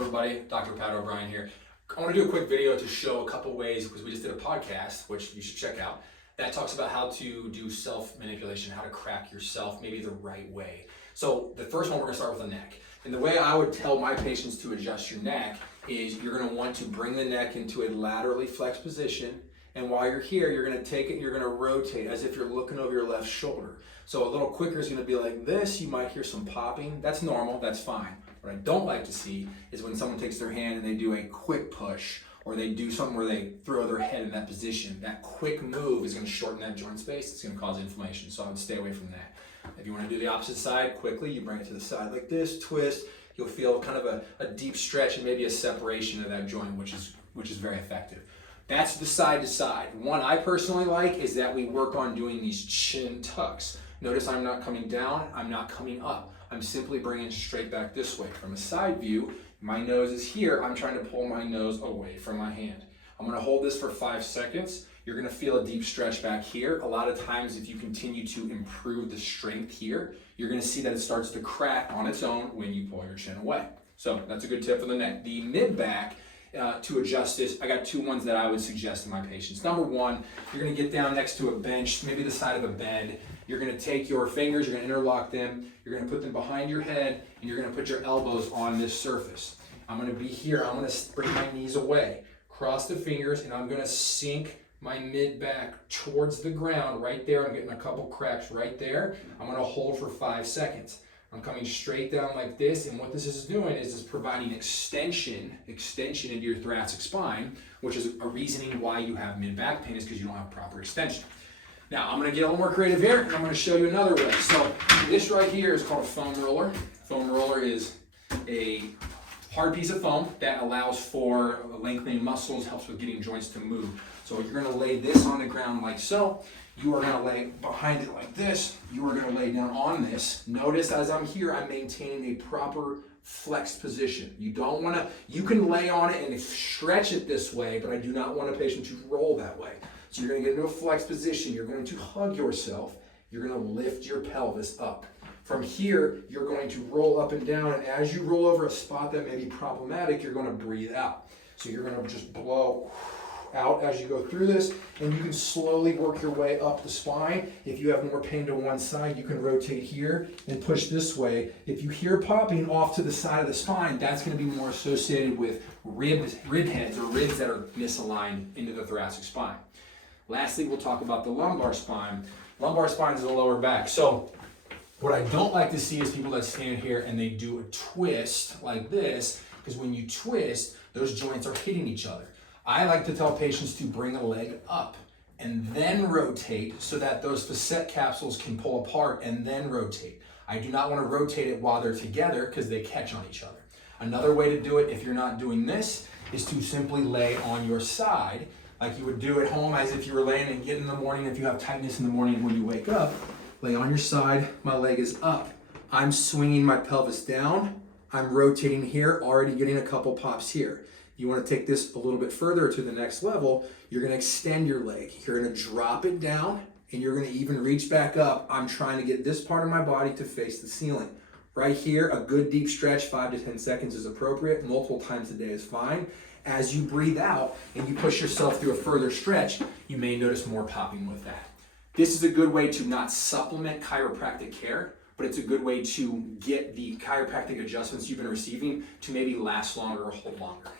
everybody, Dr. Pat O'Brien here. I want to do a quick video to show a couple ways, because we just did a podcast, which you should check out, that talks about how to do self-manipulation, how to crack yourself maybe the right way. So the first one, we're going to start with the neck. And the way I would tell my patients to adjust your neck is you're going to want to bring the neck into a laterally flexed position. And while you're here, you're going to take it and you're going to rotate as if you're looking over your left shoulder. So a little quicker is going to be like this. You might hear some popping. That's normal. That's fine. What I don't like to see is when someone takes their hand and they do a quick push, or they do something where they throw their head in that position. That quick move is going to shorten that joint space. It's going to cause inflammation. So I would stay away from that. If you want to do the opposite side quickly, you bring it to the side like this, twist. You'll feel kind of a deep stretch and maybe a separation of that joint, which is very effective. That's the side to side. One I personally like is that we work on doing these chin tucks. Notice I'm not coming down, I'm not coming up. I'm simply bringing straight back this way. From a side view, my nose is here. I'm trying to pull my nose away from my hand. I'm going to hold this for 5 seconds. You're going to feel a deep stretch back here. A lot of times, if you continue to improve the strength here, you're going to see that it starts to crack on its own when you pull your chin away. So that's a good tip for the neck. The mid-back, to adjust this, I got 2 ones that I would suggest to my patients. Number 1, you're going to get down next to a bench, maybe the side of a bed. You're going to take your fingers, you're going to interlock them, you're going to put them behind your head, and you're going to put your elbows on this surface. I'm going to be here, I'm going to bring my knees away, cross the fingers, and I'm going to sink my mid-back towards the ground right there. I'm getting a couple cracks right there. I'm going to hold for 5 seconds. I'm coming straight down like this, and what this is doing is it's providing extension into your thoracic spine, which is a reasoning why you have mid-back pain, is because you don't have proper extension. Now, I'm going to get a little more creative here, and I'm going to show you another way. So this right here is called a foam roller. Foam roller is a hard piece of foam that allows for lengthening muscles, helps with getting joints to move. So you're going to lay this on the ground like so. You are going to lay behind it like this. You are going to lay down on this. Notice as I'm here, I'm maintaining a proper flexed position. You don't want to, you can lay on it and stretch it this way, but I do not want a patient to roll that way. So you're going to get into a flexed position. You're going to hug yourself. You're going to lift your pelvis up. From here, you're going to roll up and down, and as you roll over a spot that may be problematic, you're going to breathe out. So you're going to just blow out as you go through this, and you can slowly work your way up the spine. If you have more pain to one side, you can rotate here and push this way. If you hear popping off to the side of the spine, that's going to be more associated with rib heads or ribs that are misaligned into the thoracic spine. Lastly, we'll talk about the lumbar spine. Lumbar spine is the lower back. So what I don't like to see is people that stand here and they do a twist like this, because when you twist, those joints are hitting each other. I like to tell patients to bring a leg up and then rotate so that those facet capsules can pull apart and then rotate. I do not want to rotate it while they're together because they catch on each other. Another way to do it, if you're not doing this, is to simply lay on your side like you would do at home, as if you were laying and get in the morning. If you have tightness in the morning when you wake up, lay on your side, my leg is up. I'm swinging my pelvis down, I'm rotating here, already getting a couple pops here. You want to take this a little bit further to the next level, you're going to extend your leg. You're going to drop it down, and you're going to even reach back up. I'm trying to get this part of my body to face the ceiling. Right here, a good deep stretch, 5 to 10 seconds is appropriate. Multiple times a day is fine. As you breathe out and you push yourself through a further stretch, you may notice more popping with that. This is a good way to not supplement chiropractic care, but it's a good way to get the chiropractic adjustments you've been receiving to maybe last longer or hold longer.